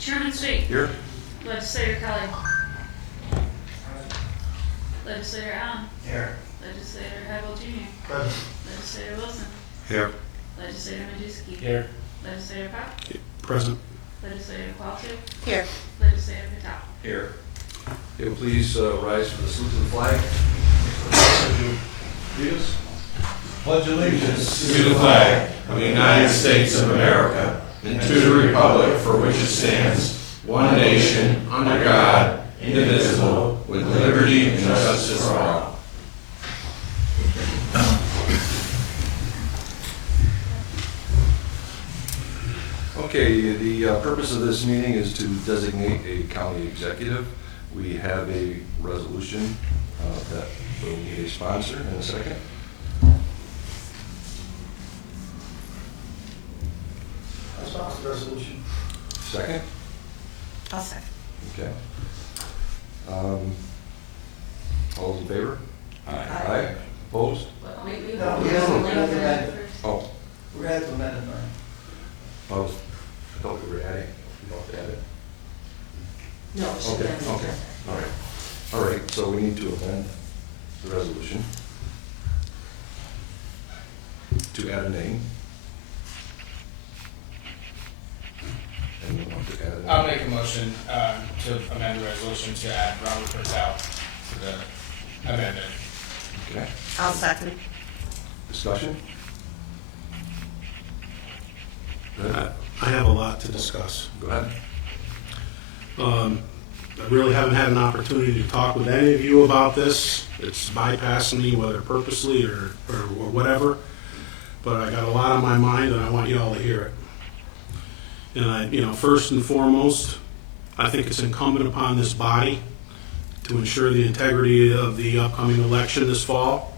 Chairman Sweet. Here. Legislator Kelly. Legislator Allen. Here. Legislator Heibel Jr. Present. Legislator Wilson. Here. Legislator Majewski. Here. Legislator Pop. Present. Legislator Quality. Here. Legislator Patel. Here. Okay, well, please rise for the salute to the flag. Lead us. Pledge allegiance to the flag of the United States of America and to the republic for which it stands, one nation, under God, indivisible, with liberty and justice for all. Okay, the purpose of this meeting is to designate a county executive. We have a resolution that will need a sponsor in a second. I sponsor the resolution. Second? I'll second. Okay. All those in favor? Aye. Opposed? We No, we have to amend it. Oh, We're going to have to amend it, Brian. I thought we were adding. We don't have to add it. No, it should be Okay, on the okay, agenda. all right. All right, so we need to amend the resolution to add a name. And we want to add a name. I'll make a motion to amend the resolution to add Robert Patel to the amendment. Okay, I'll second. discussion? Go ahead. I have a lot to discuss. Go ahead. I really haven't had an opportunity to talk with any of you about this. It's bypassing me, whether purposely or whatever. But I got a lot on my mind, and I want you all to hear it. And first and foremost, I think it's incumbent upon this body to ensure the integrity of the upcoming election this fall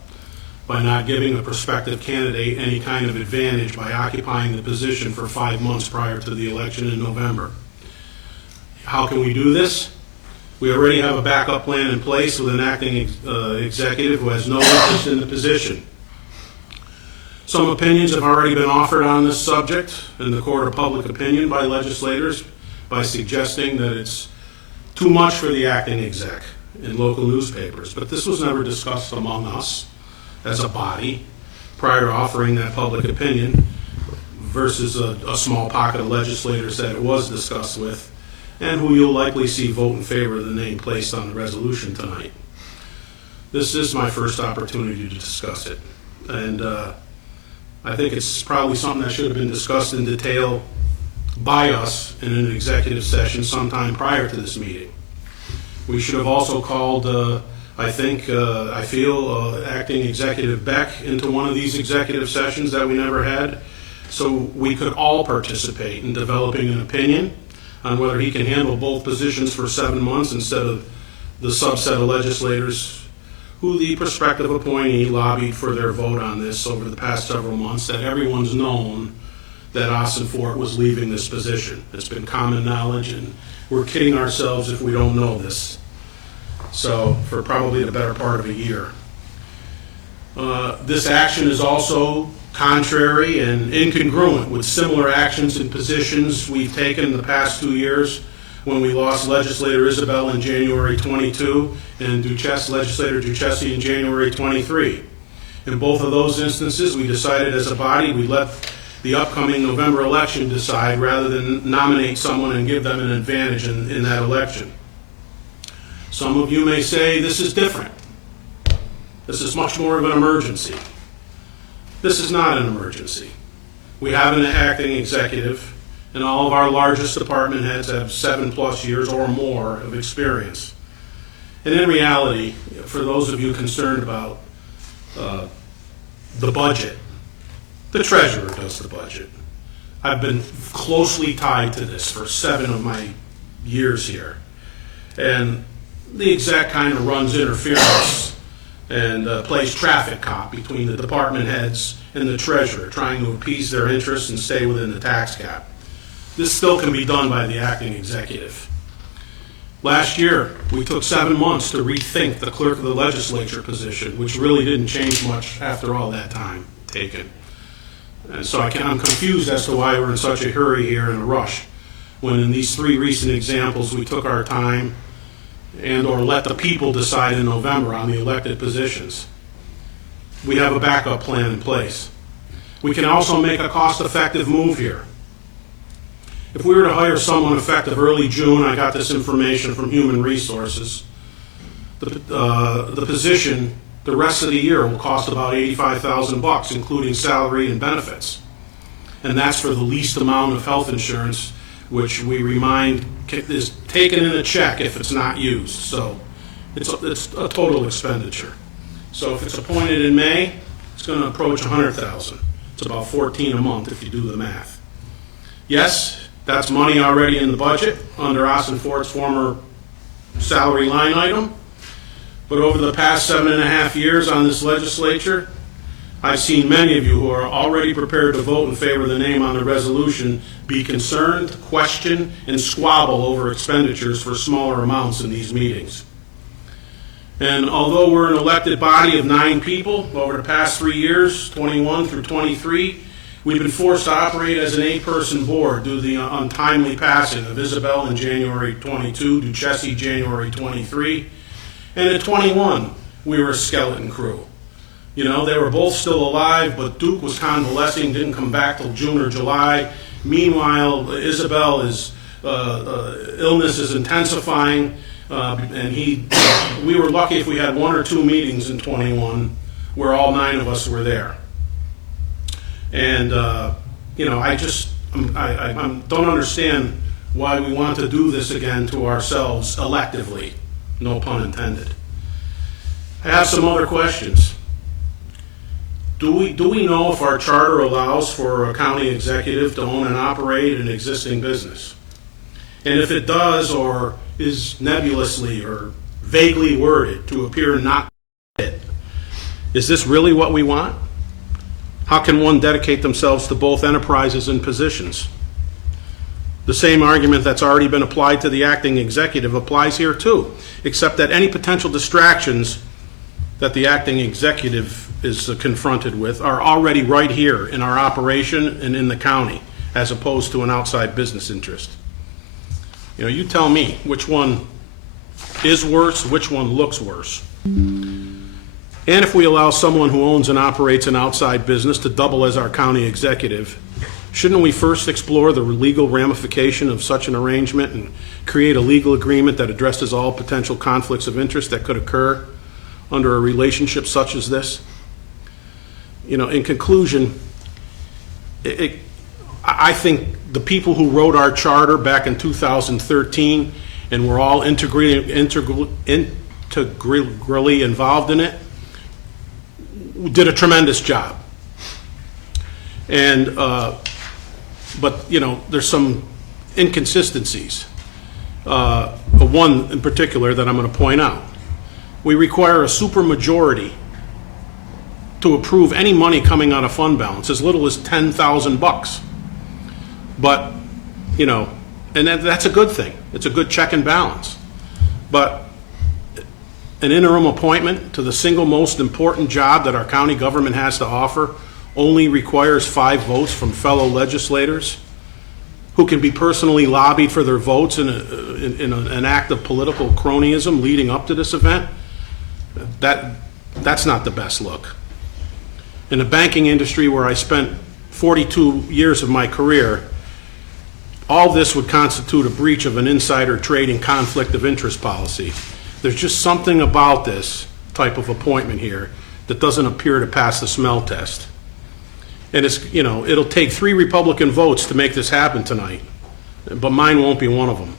by not giving a prospective candidate any kind of advantage by occupying the position for 5 months prior to the election in November. How can we do this? We already have a backup plan in place with an acting executive who has no interest in the position. Some opinions have already been offered on this subject in the court of public opinion by legislators by suggesting that it's too much for the acting exec in local newspapers. But this was never discussed among us as a body prior to offering that public opinion versus a small pocket of legislators that it was discussed with and who you'll likely see vote in favor of the name placed on the resolution tonight. This is my first opportunity to discuss it. And I think it's probably something that should have been discussed in detail by us in an executive session sometime prior to this meeting. We should have also called, I feel, Acting Executive Beck into one of these executive sessions that we never had, so we could all participate in developing an opinion on whether he can handle both positions for 7 months instead of the subset of legislators who the prospective appointee lobbied for their vote on this over the past several months, that everyone's known that Austin Fort was leaving this position. It's been common knowledge, and we're kidding ourselves if we don't know this. So, for probably the better part of a year. This action is also contrary and incongruent with similar actions and positions we've taken in the past 2 years when we lost legislator Isabel in January 22 and legislator Duchesne in January 23. In both of those instances, we decided as a body we'd let the upcoming November election decide rather than nominate someone and give them an advantage in that election. Some of you may say this is different. This is much more of an emergency. This is not an emergency. We have an acting executive, and all of our largest department heads have 7+ years or more of experience. And in reality, for those of you concerned about the budget, the treasurer does the budget. I've been closely tied to this for 7 of my years here. And the exec kind of runs interference and plays traffic cop between the department heads and the treasurer, trying to appease their interests and stay within the tax cap. This still can be done by the acting executive. Last year, we took 7 months to rethink the clerk of the legislature position, which really didn't change much after all that time taken. And so I'm confused as to why we're in such a hurry here and a rush. when in these 3 recent examples, we took our time and/or let the people decide in November on the elected positions. We have a backup plan in place. We can also make a cost-effective move here. If we were to hire someone effective early June, I got this information from Human Resources, the position the rest of the year will cost about $85,000, including salary and benefits. And that's for the least amount of health insurance, which we remind is taken in a check if it's not used. So it's a total expenditure. So if it's appointed in May, it's going to approach $100,000. It's about $14 a month if you do the math. Yes, that's money already in the budget under Ford's former salary line item. But over the past 7.5 years on this legislature, I've seen many of you who are already prepared to vote in favor of the name on the resolution be concerned, question, and squabble over expenditures for smaller amounts in these meetings. And although we're an elected body of 9 people, over the past 3 years, 21 through 23, we've been forced to operate as an 8-person board due to the untimely passing of Isabel in January 22, Duchessie January 23, and at 21, we were a skeleton crew. You know, they were both still alive, but Duke was convalescing, didn't come back till June or July. Meanwhile, Isabel's illness is intensifying, and we were lucky if we had 1 or 2 meetings in 21 where all 9 of us were there. And, you know, I don't understand why we want to do this again to ourselves electively, no pun intended. I have some other questions. Do we know if our charter allows for a county executive to own and operate an existing business? And if it does, or is nebulously or vaguely worded to appear not it, is this really what we want? How can one dedicate themselves to both enterprises and positions? The same argument that's already been applied to the acting executive applies here too, except that any potential distractions that the acting executive is confronted with are already right here in our operation and in the county, as opposed to an outside business interest. You know, you tell me which one is worse, which one looks worse. And if we allow someone who owns and operates an outside business to double as our county executive, shouldn't we first explore the legal ramification of such an arrangement and create a legal agreement that addresses all potential conflicts of interest that could occur under a relationship such as this? You know, in conclusion, I think the people who wrote our charter back in 2013 and were all integrally involved in it did a tremendous job. And but you know, there's some inconsistencies. One in particular that I'm going to point out. We require a supermajority to approve any money coming out of fund balance, as little as $10,000. But, you know, and that's a good thing. It's a good check and balance. But an interim appointment to the single most important job that our county government has to offer only requires 5 votes from fellow legislators who can be personally lobbied for their votes in an act of political cronyism leading up to this event. That's not the best look. In the banking industry, where I spent 42 years of my career, all this would constitute a breach of an insider trading conflict of interest policy. There's just something about this type of appointment here that doesn't appear to pass the smell test. And it's, you know, it'll take 3 Republican votes to make this happen tonight, but mine won't be one of them.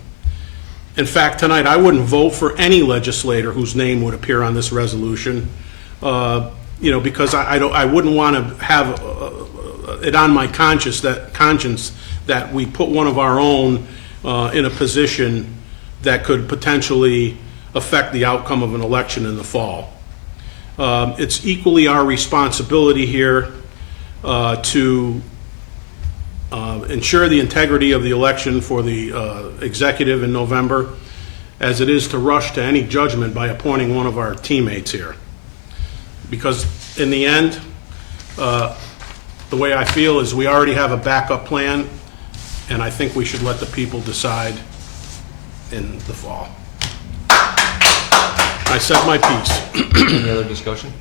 In fact, tonight I wouldn't vote for any legislator whose name would appear on this resolution, you know, because I wouldn't want to have it on my conscience that we put one of our own in a position that could potentially affect the outcome of an election in the fall. It's equally our responsibility here to ensure the integrity of the election for the executive in November, as it is to rush to any judgment by appointing one of our teammates here. Because in the end, the way I feel is we already have a backup plan and I think we should let the people decide in the fall. I said my piece. Any other discussion?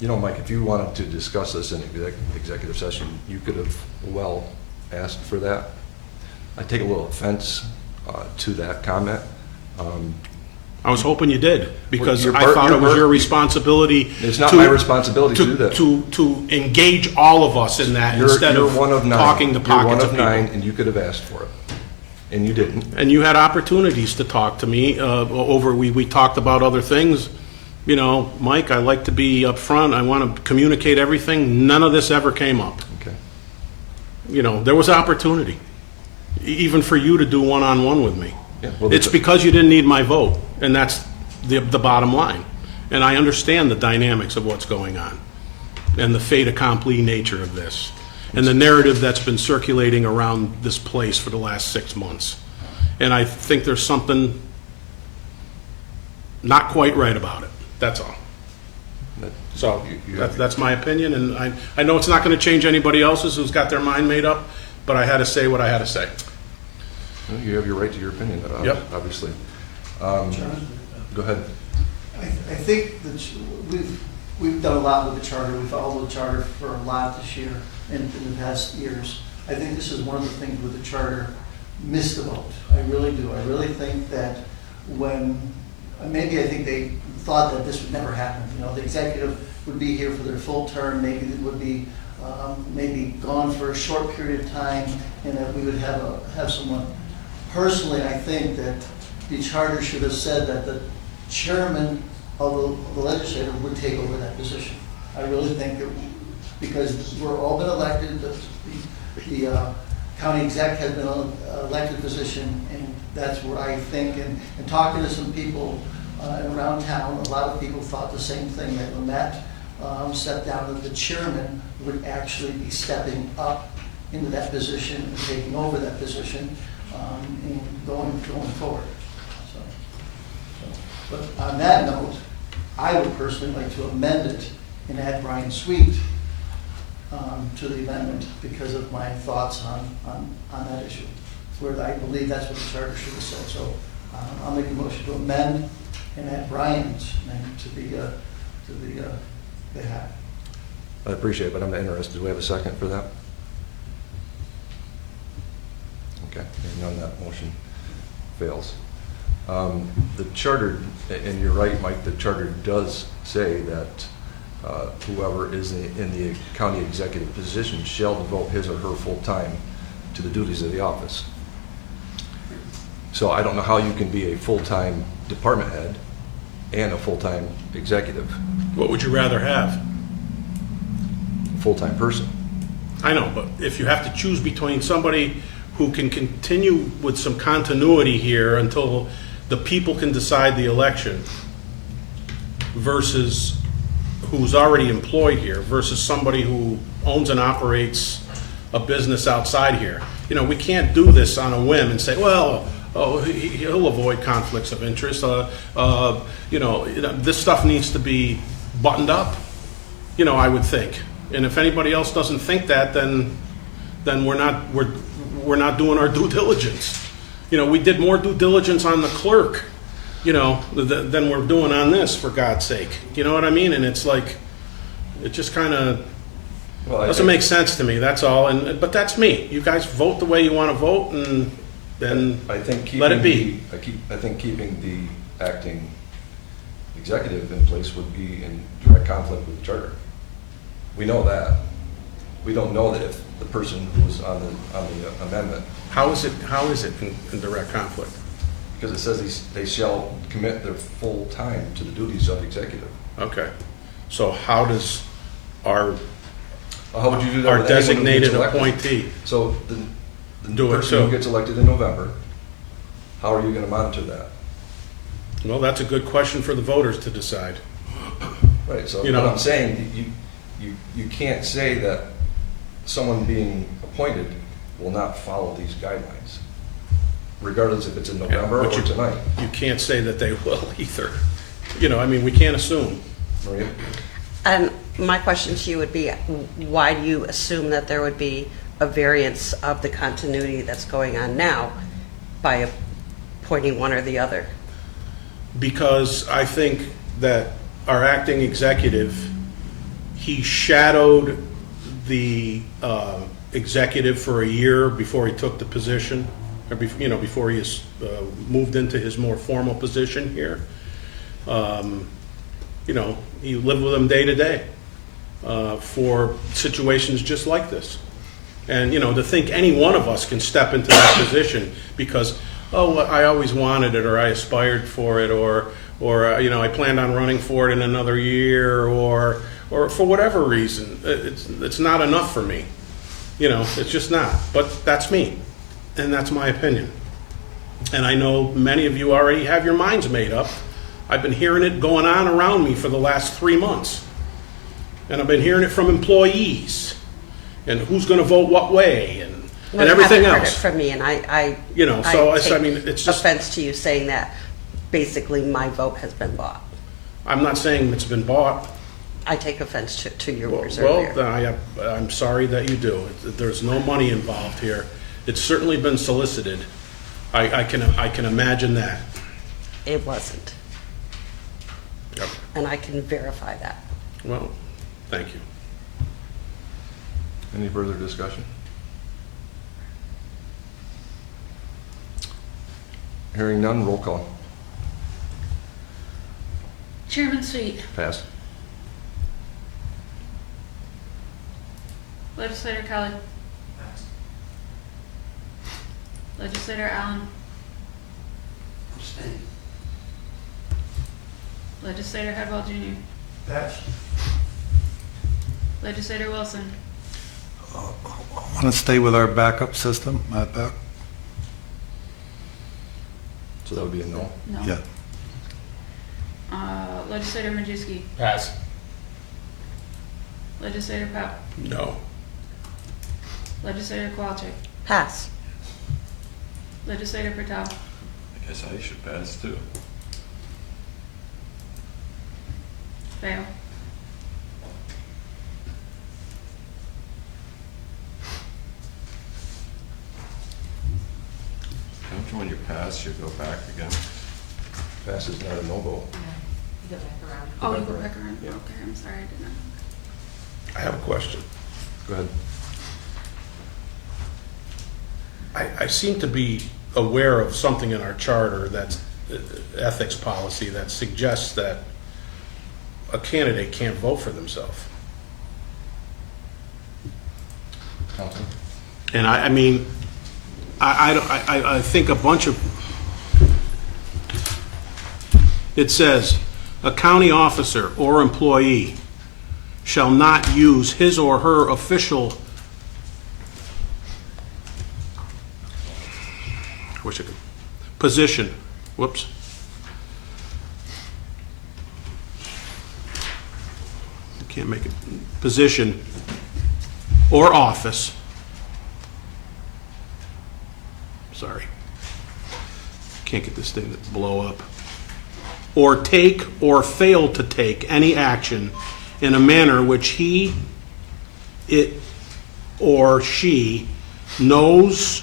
You know, Mike, if you wanted to discuss this in executive session, you could have well asked for that. I take a little offense to that comment. I was hoping you did, because Well, I thought it was your responsibility. It's not my responsibility to do that. To engage all of us in that instead You're of one of nine. talking to pockets of You're one of people. 9, and you could have asked for it, and you didn't. And you had opportunities to talk to me we talked about other things. You know, Mike, I like to be upfront. I want to communicate everything. None of this ever came up. Okay. You know, there was opportunity, even for you to do one-on-one with me. Yeah, well, It's because you didn't need my vote, and that's the bottom line. And I understand the dynamics of what's going on and the fait accompli nature of this and the narrative that's been circulating around this place for the last 6 months. And I think there's something not quite right about it. That's all. So that's my opinion, and I know it's not going to change anybody else's who's got their mind made up, but I had to say what I had to say. Well, you have your right to your opinion, Yep. obviously. John? Go ahead. I think that we've done a lot with the charter. We've followed the charter for a lot this year and in the past years. I think this is one of the things with the charter missed the boat. I really do. I really think that maybe I think they thought that this would never happen. You know, the executive would be here for their full term. Maybe it would be maybe gone for a short period of time, and that we would have someone. Personally, I think that the charter should have said that the chairman of the legislature would take over that position. I really think that, because we're all been elected, the county exec has been an elected position, and that's where I think, and talking to some people around town, a lot of people thought the same thing, that when that stepped down, that the chairman would actually be stepping up into that position and taking over that position and going forward. But on that note, I would personally like to amend it and add Brian Sweet to the amendment because of my thoughts on that issue, where I believe that's what the charter should have said. So I'll make a motion to amend and add Brian's name to the hat. I appreciate it, but I'm not interested. Do we have a second for that? Okay, hearing none, that motion fails. The charter, and you're right, Mike, the charter does say that whoever is in the county executive position shall devote his or her full time to the duties of the office. So I don't know how you can be a full-time department head and a full-time executive, What would you rather have? full-time person. I know, but if you have to choose between somebody who can continue with some continuity here until the people can decide the election versus who's already employed here versus somebody who owns and operates a business outside here. You know, we can't do this on a whim and say, well, he'll avoid conflicts of interest. This stuff needs to be buttoned up, I would think. And if anybody else doesn't think that, then we're not doing our due diligence. We did more due diligence on the clerk, than we're doing on this, for God's sake. You know what I mean? And it's like, it just kind of doesn't make sense to me. That's all. But that's me. You guys vote the way you want to vote, and then let it be. I think keeping the acting executive in place would be in direct conflict with the charter. We know that. We don't know that if the person who's on the amendment. How is it in direct conflict? Because it says they shall commit their full time to the duties of executive. Okay. So how does how would you do that our with anyone who gets designated elected? appointee So the do it? person So who gets elected in November, how are you going to monitor that? well, that's a good question for the voters to decide. Right. So what I'm saying, you can't say that someone being appointed will not follow these guidelines, regardless if it's in November or tonight. You can't say that they will either. We can't assume. Maria? And my question to you would be, why do you assume that there would be a variance of the continuity that's going on now by appointing one or the other? Because I think that our acting executive, he shadowed the executive for a year before he took the position, or before he moved into his more formal position here. He lived with him day to day for situations just like this. And, to think any one of us can step into that position because, I always wanted it, or I aspired for it, or I planned on running for it in another year, or for whatever reason, it's not enough for me. It's just not. But that's me, and that's my opinion. And I know many of you already have your minds made up. I've been hearing it going on around me for the last 3 months. And I've been hearing it from employees, and who's going to vote what way, and everything You haven't heard else. it from me, and I take it's just offense to you saying that basically my vote has been bought. I'm not saying it's been bought. I take offense to your words Well, earlier. then I'm sorry that you do. There's no money involved here. It's certainly been solicited. I can imagine that. It wasn't, Yep. and I can verify that. Well, thank you. Any further discussion? Hearing none, roll call. Chairman Sweet, Pass. Legislator Kelly, Legislator Allen, Abstain. Legislator Hedwell Jr., Pass. Legislator Wilson, I want to stay with our backup system, So that would be a no. no. Yeah. Legislator Majewski, Pass. Legislator Pep, No. Legislator Kowalczyk, Pass. Legislator Patel, I guess I should pass too. fail. Don't you, when you pass, you go back again? Pass is not a no vote. Oh, you back go around. back around, Yeah. okay, I'm sorry, I did not. I have a question. Go ahead. I seem to be aware of something in our charter that's ethics policy that suggests that a candidate can't vote for themselves. Councilman? And I think a bunch of, it says, a county officer or employee shall not use his or her official, position, whoops. I can't make it, position or office. Sorry. Can't get this thing to blow up. Or take or fail to take any action in a manner which he, it, or she knows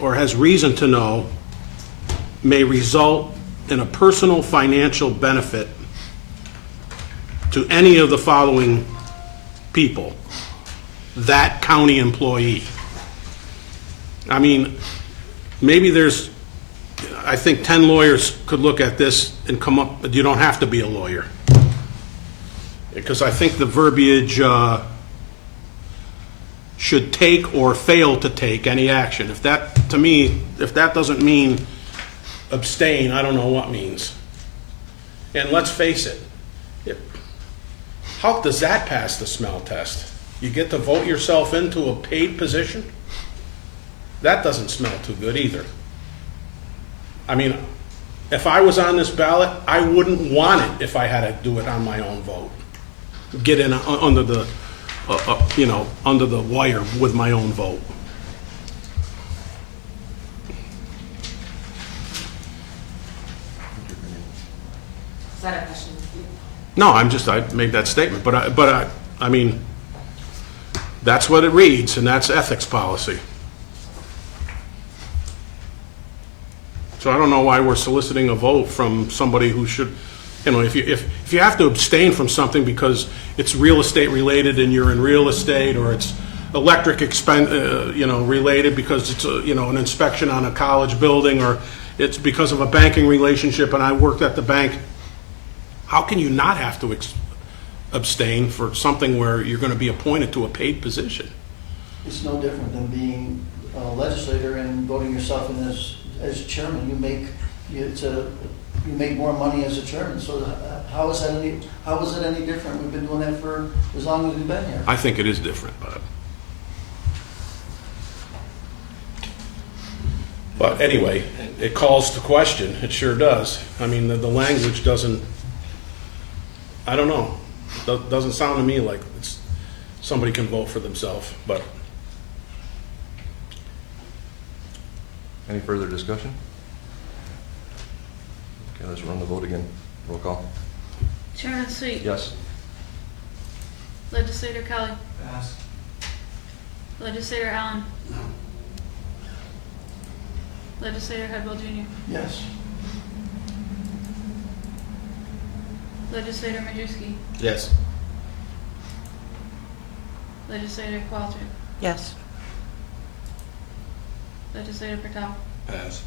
or has reason to know may result in a personal financial benefit to any of the following people, that county employee. I mean, maybe there's, I think 10 lawyers could look at this and come up, but you don't have to be a lawyer. Because I think the verbiage should take or fail to take any action. If that, to me, if that doesn't mean abstain, I don't know what means. And let's face it, how does that pass the smell test? You get to vote yourself into a paid position? That doesn't smell too good either. I mean, if I was on this ballot, I wouldn't want it if I had to do it on my own vote. Get in under the, under the wire with my own vote. Is that a question? No, I made that statement, but I mean, that's what it reads, and that's ethics policy. So I don't know why we're soliciting a vote from somebody who should, you know, if you have to abstain from something because it's real estate related and you're in real estate, or it's electric related because it's an inspection on a college building, or it's because of a banking relationship and I worked at the bank, how can you not have to abstain for something where you're going to be appointed to a paid position? It's no different than being a legislator and voting yourself in as chairman. You make more money as a chairman. So how is it any different? We've been doing that for as long as we've been here. I think it is different, but anyway, it calls to question. It sure does. I mean, the language doesn't, I don't know. Doesn't sound to me like somebody can vote for themselves, but. Any further discussion? Okay, let's run the vote again. Roll call. Chairman Sweet. Yes. Legislator Kelly. Pass. Legislator Allen. Legislator Hedwell Jr. Yes. Legislator Majewski. Yes. Legislator Qualtrics. Yes. Legislator Patel. Pass.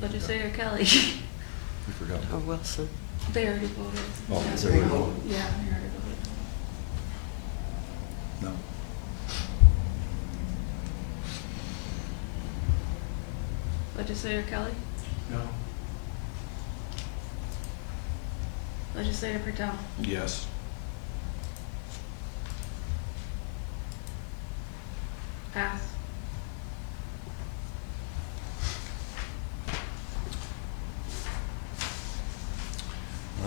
Legislator Kelly. We forgot. Or Wilson. They already voted. Oh, Yeah. they already voted. Yeah, they already voted. No. Legislator Kelly. No. Legislator Patel. Yes. Pass.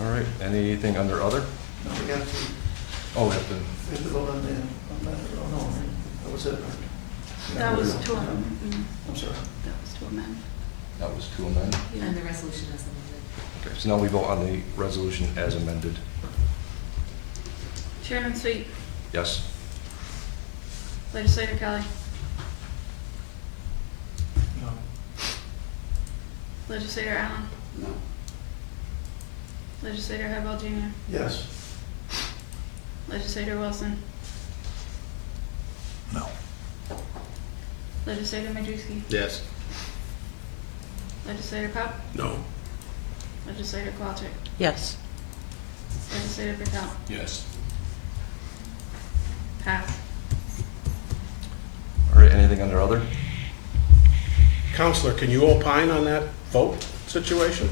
All right, anything under other? No, we got to. Oh, we have to, We have to vote on that. Oh, no, that was it. That was to amend. I'm sorry. That was to amend. that was to amend. Yeah. And the resolution is amended. Okay, so now we vote on the resolution as amended. Chairman Sweet. Yes. Legislator Kelly. No. Legislator Allen. No. Legislator Hedwell Jr. Yes. Legislator Wilson. No. Legislator Majewski. Yes. Legislator Pop. No. Legislator Qualtrics. Yes. Legislator Patel. Yes. Pass. All right, anything under other? Counselor, can you opine on that vote situation?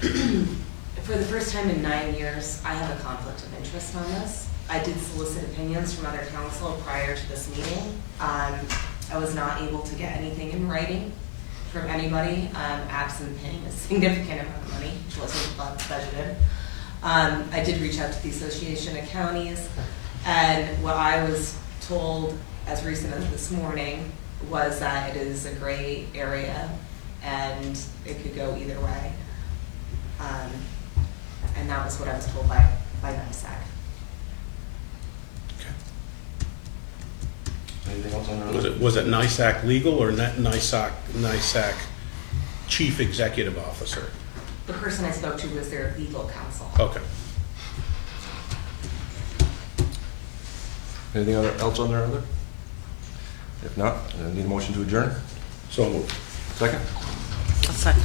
For the first time in 9 years, I have a conflict of interest on this. I did solicit opinions from other council prior to this meeting. I was not able to get anything in writing from anybody, absent paying a significant amount of money, which wasn't budgeted. I did reach out to the Association of Counties, and what I was told as recent as this morning was that it is a gray area and it could go either way. And that was what I was told by NISAC. Anything else under other? Was it NISAC legal or NISAC chief executive officer? The person I spoke to was their legal counsel. Okay. Anything else under other? If not, I need a motion to adjourn. So moved. Second? A second.